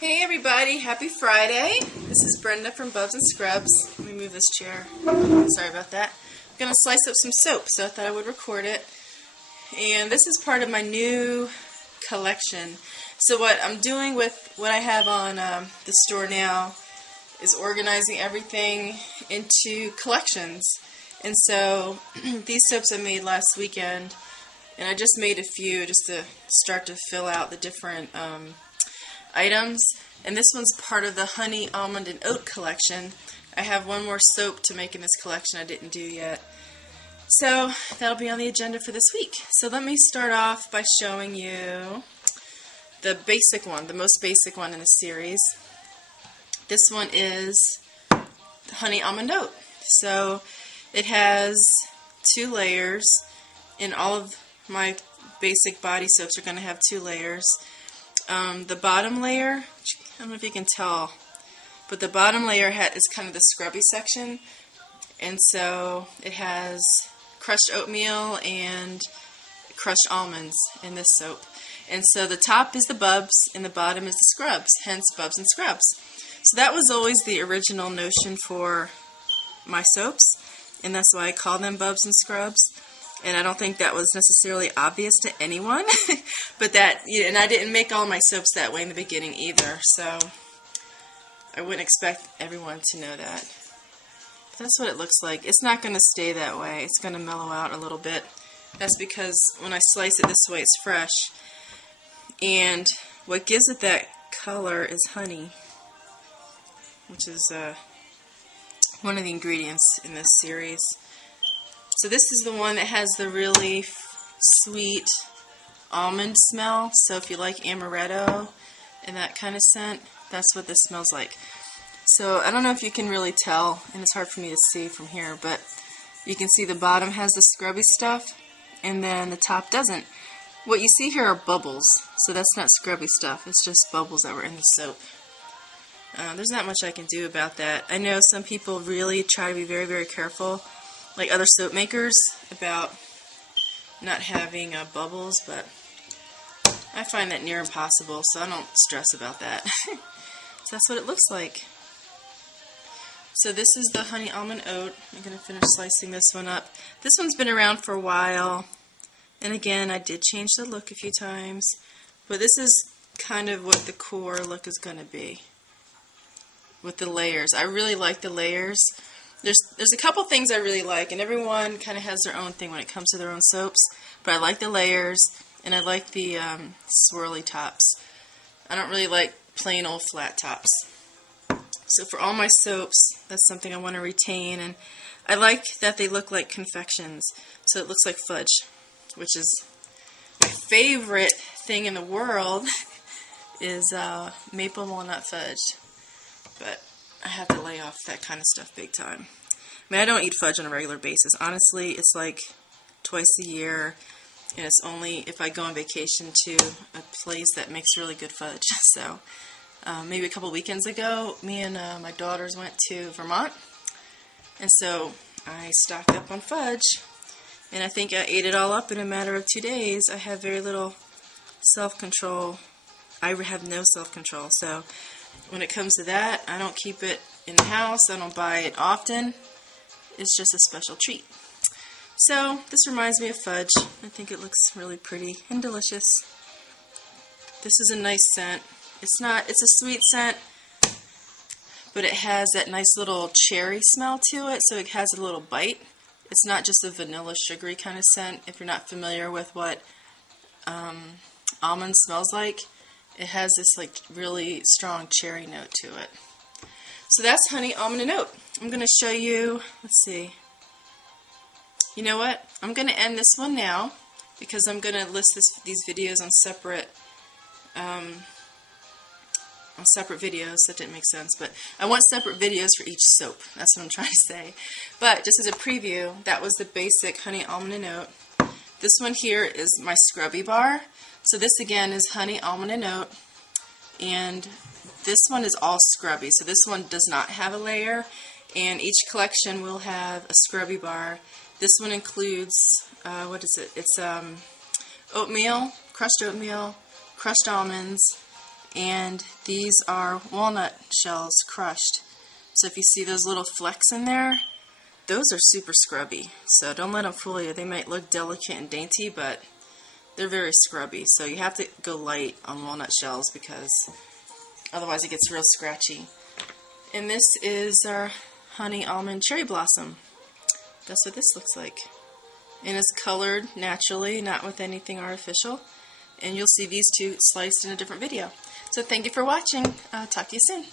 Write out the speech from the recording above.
Hey everybody, happy Friday. This is Brenda from Bubs and Scrubs. Let me move this chair. Sorry about that. I'm going to slice up some soap, so I thought I would record it. And this is part of my new collection. So what I'm doing with what I have on the store now is organizing everything into collections. And so these soaps I made last weekend, and I just made a few just to start to fill out the different items. And this one's part of the honey, almond, and oat collection. I have one more soap to make in this collection I didn't do yet. So that'll be on the agenda for this week. So let me start off by showing you the basic one, the most basic one in the series. This one is the honey, almond, oat. So it has 2 layers, and all of my basic body soaps are going to have 2 layers. The bottom layer, I don't know if you can tell, but the bottom layer is kind of the scrubby section, and so it has crushed oatmeal and crushed almonds in this soap. And so the top is the bubs and the bottom is the scrubs, hence Bubs and Scrubs. So that was always the original notion for my soaps, and that's why I call them Bubs and Scrubs. And I don't think that was necessarily obvious to anyone, but and I didn't make all my soaps that way in the beginning either, so I wouldn't expect everyone to know that. But that's what it looks like. It's not going to stay that way. It's going to mellow out a little bit. That's because when I slice it this way, it's fresh. And what gives it that color is honey, which is one of the ingredients in this series. So this is the one that has the really sweet almond smell. So if you like amaretto and that kind of scent, that's what this smells like. So I don't know if you can really tell, and it's hard for me to see from here, but you can see the bottom has the scrubby stuff, and then the top doesn't. What you see here are bubbles, so that's not scrubby stuff. It's just bubbles that were in the soap. There's not much I can do about that. I know some people really try to be very, very careful, like other soap makers, about not having bubbles, but I find that near impossible, so I don't stress about that. So that's what it looks like. So this is the honey, almond, oat. I'm going to finish slicing this one up. This one's been around for a while, and again, I did change the look a few times, but this is kind of what the core look is going to be with the layers. I really like the layers. There's a couple things I really like, and everyone kind of has their own thing when it comes to their own soaps, but I like the layers, and I like the swirly tops. I don't really like plain old flat tops. So for all my soaps, that's something I want to retain, and I like that they look like confections, so it looks like fudge, which is my favorite thing in the world is maple walnut fudge, but I have to lay off that kind of stuff big time. I mean, I don't eat fudge on a regular basis. Honestly, it's like twice a year, and it's only if I go on vacation to a place that makes really good fudge. So maybe a couple weekends ago, me and my daughters went to Vermont, and so I stocked up on fudge, and I think I ate it all up in a matter of 2 days. I have very little self-control. I have no self-control, so when it comes to that, I don't keep it in the house. I don't buy it often. It's just a special treat. So this reminds me of fudge. I think it looks really pretty and delicious. This is a nice scent. It's a sweet scent, but it has that nice little cherry smell to it, so it has a little bite. It's not just a vanilla sugary kind of scent. If you're not familiar with what almond smells like, it has this like really strong cherry note to it. So that's honey, almond, and oat. I'm going to show you, let's see. You know what? I'm going to end this one now because I'm going to list these videos on separate videos. That didn't make sense, but I want separate videos for each soap. That's what I'm trying to say. But just as a preview, that was the basic honey, almond, and oat. This one here is my Scrubby bar. So this again is honey, almond, and oat, and this one is all scrubby. So this one does not have a layer, and each collection will have a Scrubby bar. This one includes, what is it? It's oatmeal, crushed almonds, and these are walnut shells crushed. So if you see those little flecks in there, those are super scrubby. So don't let them fool you. They might look delicate and dainty, but they're very scrubby. So you have to go light on walnut shells because otherwise it gets real scratchy. And this is our honey almond cherry blossom. That's what this looks like. And it's colored naturally, not with anything artificial. And you'll see these two sliced in a different video. So thank you for watching. Talk to you soon.